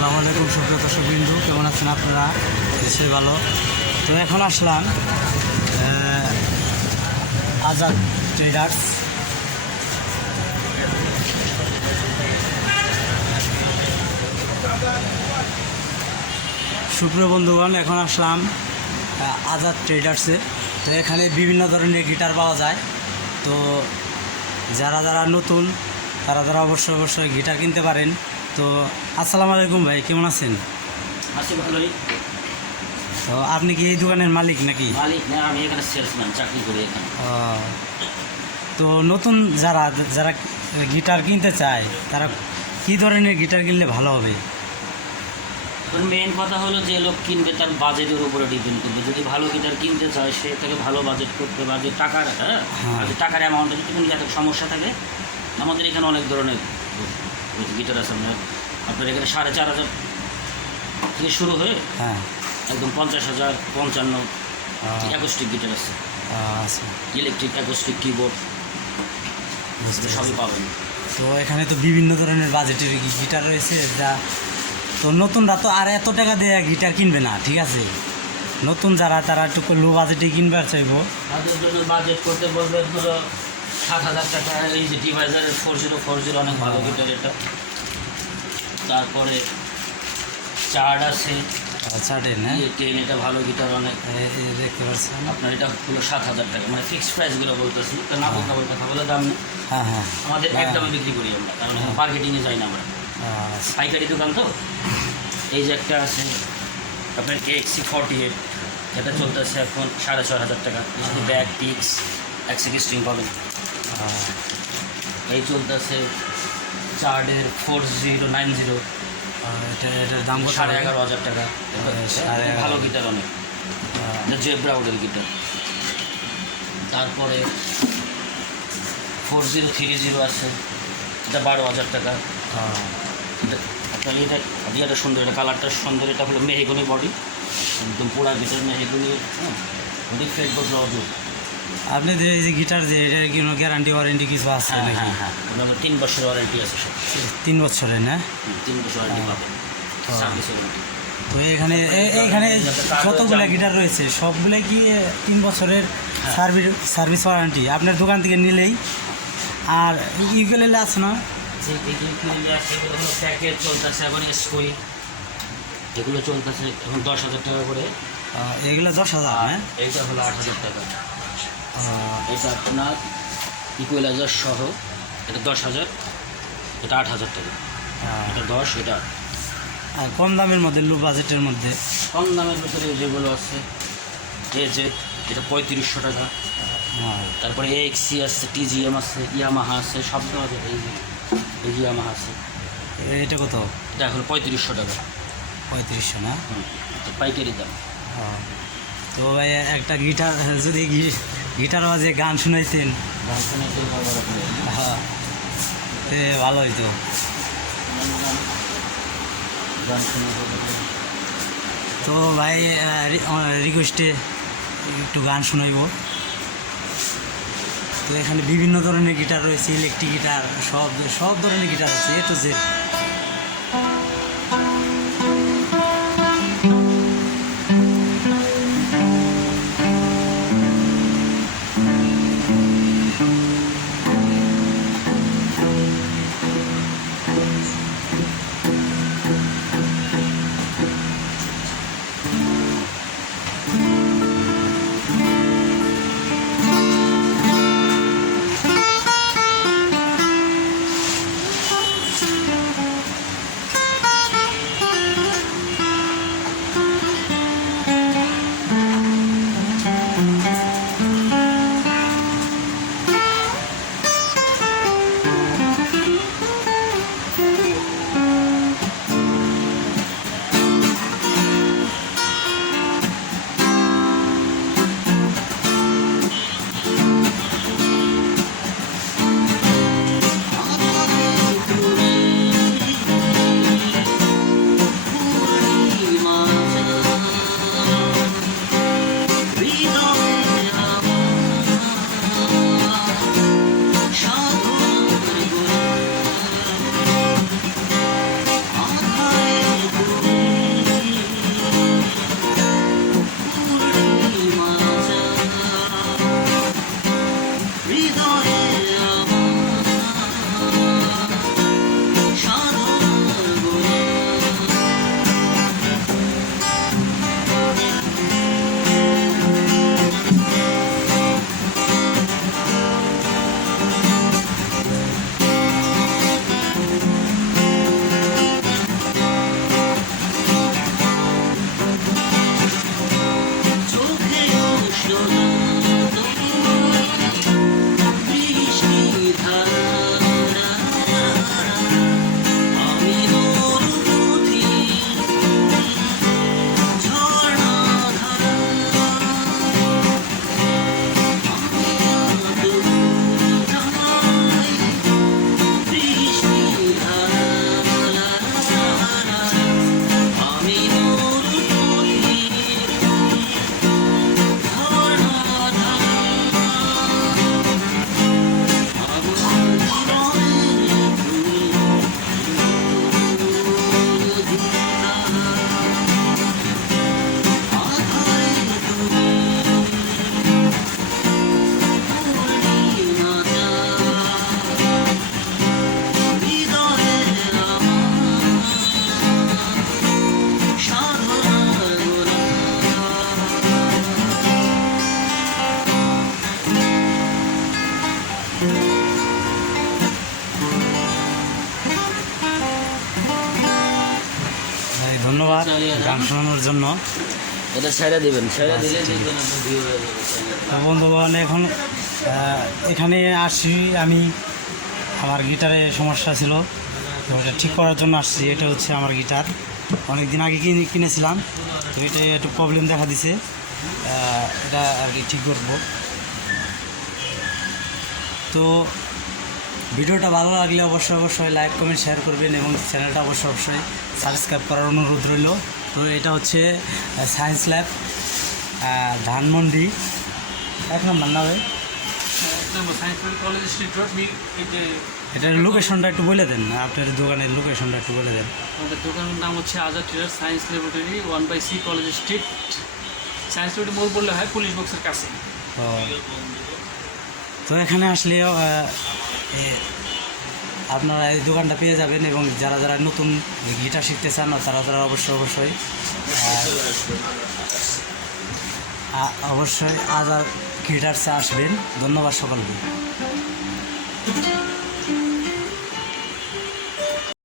আসসালামু আলাইকুম সুপ্রিয় দর্শক বিন্দু কেমন আছেন আপনারা? নিশ্চয়ই ভালো। তো এখন আসলাম আজাদ ট্রেডার্স। সুপ্রিয় বন্ধুগণ, এখন আসলাম আজাদ ট্রেডার্সে। তো এখানে বিভিন্ন ধরনের গিটার পাওয়া যায়। তো যারা যারা নতুন, তারা তারা অবশ্যই অবশ্যই গিটার কিনতে পারেন। তো আসসালামু আলাইকুম ভাই কেমন আছেন? আছি ভালোই। তো আপনি কি এই দোকানের মালিক নাকি? মালিক না আমি এখানে সেলসম্যান চাকরি করি এখানে। তো নতুন যারা যারা গিটার কিনতে চায় তারা কী ধরনের গিটার কিনলে ভালো হবে? মেন কথা হলো যে লোক কিনবে তার বাজেটের উপরে ডিপেন্ড করবে। যদি ভালো গিটার কিনতে চায় সে তাকে ভালো বাজেট করতে বা যে টাকার হ্যাঁ? হ্যাঁ। টাকার অ্যামাউন্টে যদি কোনো সমস্যা থাকে আমাদের এখানে অনেক ধরনের গিটার আছে আপনার আপনার এখানে সাড়ে চার হাজার থেকে শুরু হয়ে হ্যাঁ। একদম পঞ্চাশ হাজার পঞ্চান্ন অ্যাকোস্টিক গিটার আছে। আচ্ছা ইলেকট্রিক অ্যাকোস্টিক কিবোর্ড সবই পাবেন। তো এখানে তো বিভিন্ন ধরনের বাজেটের গিটার রয়েছে যা তো নতুনরা তো আর এত টাকা দিয়ে গিটার কিনবে না ঠিক আছে? নতুন যারা তারা একটু লো বাজেটে কিনবে আর চাইব। তাদের জন্য বাজেট করতে বলবে ধরো সাত হাজার টাকা এই যে ডিভাইজারের ফোর জিরো ফোর জিরো অনেক ভালো গিটার এটা। তারপরে চার্ড আছে। ছাড়েন টেন এটা ভালো গিটার অনেক। এ- এ দেখতে পাচ্ছেন। আপনার এটা হলো সাত হাজার টাকা। মানে ফিক্সড প্রাইসগুলো বলতেছি। না বলতে হবে কথা বলে দাম হ্যাঁ হ্যাঁ। আমাদের হ্যাঁ। একদমে বিক্রি করি আমরা। কারণ মার্কেটিংয়ে যাই না আমরা। আচ্ছা, পাইকারি দোকান তো? এই যে একটা আছে আপনার এক্সি ফর্টি এইট যেটা চলতেছে এখন সাড়ে ছয় হাজার টাকা। ব্যাগ পিক্স একসিকি স্ট্রিং পাবেন। এই চলতেছে চার্ডের ফোর জিরো নাইন জিরো। এটা এটার দাম সাড়ে এগারো হাজার টাকা। সাড়ে ভালো গিটার অনেক। আহ, এটা জেব্রাউডের গিটার। তারপরে ফোর জিরো থ্রি জিরো আছে। এটা বারো হাজার টাকা। আহ, এটা- এটা সুন্দর এটা কালারটা সুন্দর এটা হলো মেহেগুনি বডি। একদম পুরা গিটার মেহেগুনি হ্যাঁ ফ্লেট বোর্ড নজর আপনি যে এই যে গিটার যে এটার কি কোনো গ্যারান্টি ওয়ারেন্টি কিছু আছে হ্যাঁ নাকি? হ্যাঁ হ্যাঁ। ওটা তিন বছর ওয়ারেন্টি আছে সব। তিন বছরের না? তিন বছর ওয়ারেন্টি পাবেন। হ্যাঁ। সার্ভিস ওয়ারেন্টি তো এখানে এ- এইখানে যতগুলো গিটার রয়েছে সবগুলো কি তিন বছরের হ্যাঁ। সার্ভিস সার্ভিস ওয়ারেন্টি আপনার দোকান থেকে নিলেই। আর ইউকেলেলে আছে না? যে এগুলো এগুলো চলতেছে এখন এসকুই এগুলো চলতেছে এখন দশ হাজার টাকা করে। আহ, এগুলো দশ হাজার হ্যাঁ? এইটা হলো আট হাজার টাকা। এটা আপনার ইকুয়ালাইজার সহ এটা দশ হাজার এটা আট হাজার টাকা। আহ, এটা দশ এটা আট। আর কম দামের মধ্যে লো বাজেটের মধ্যে? কম দামের ভিতরে যেগুলো আছে এ যে এটা পঁয়ত্রিশশো টাকা। আহ, তারপরে এ এক্সি আছে টিজিএম আছে ইয়ামাহা আছে সব দেওয়া যাবে এই যে এই ইয়ামাহা আছে। এটা কত? এটা এখন পঁয়ত্রিশশো টাকা। পঁয়ত্রিশশো না? পাইকারি দাম। আহ, তো ভাই একটা গিটার যদি গিটার বাজে, গান শুনাইতেন গান শুনে তো ভালো হ্যাঁ ভালো হইতো। তো ভাই রিকোয়েস্টে একটু গান শোনাইব। তো এখানে বিভিন্ন ধরনের গিটার রয়েছে ইলেকট্রিক গিটার সব সব ধরনের গিটার আছে এ টু জেড ধন্যবাদ গান শোনানোর জন্য। এটা ছেড়ে দিবেন ছেড়ে দিলে দেখবেন আপনার ভিউ যাবে তো বন্ধুগণ এখন এখানে আসছি আমি। আমার গিটারে সমস্যা ছিল তো এটা ঠিক করার জন্য আসছি। এটা হচ্ছে আমার গিটার। অনেক দিন আগে কিনে কিনেছিলাম তো এটা একটু প্রবলেম দেখা দিছে। এটা আর কি ঠিক করব। তো ভিডিওটা ভালো লাগলে অবশ্যই অবশ্যই লাইক কমেন্ট শেয়ার করবেন এবং চ্যানেলটা অবশ্যই অবশ্যই সাবস্ক্রাইব করার অনুরোধ রইল। তো এটা হচ্ছে সায়েন্স ল্যাব ধানমন্ডি। এক নম্বর না সায়েন্স কলেজ স্ট্রিট রোড এটার লোকেশনটা একটু বলে দেন আপনার দোকানের লোকেশনটা একটু বলে দেন। আমাদের দোকানের নাম হচ্ছে Azad trader science laboratory one by C college street science laboratory মোড় বললে হয় পুলিশ বক্সের কাছে। তো তো এখানে আসলে আপনারা এই দোকানটা পেয়ে যাবেন এবং যারা যারা নতুন গিটার শিখতে চান তারা তারা অবশ্যই অবশ্যই অবশ্যই আদার গিটার্সে আসবেন। ধন্যবাদ সকলকে।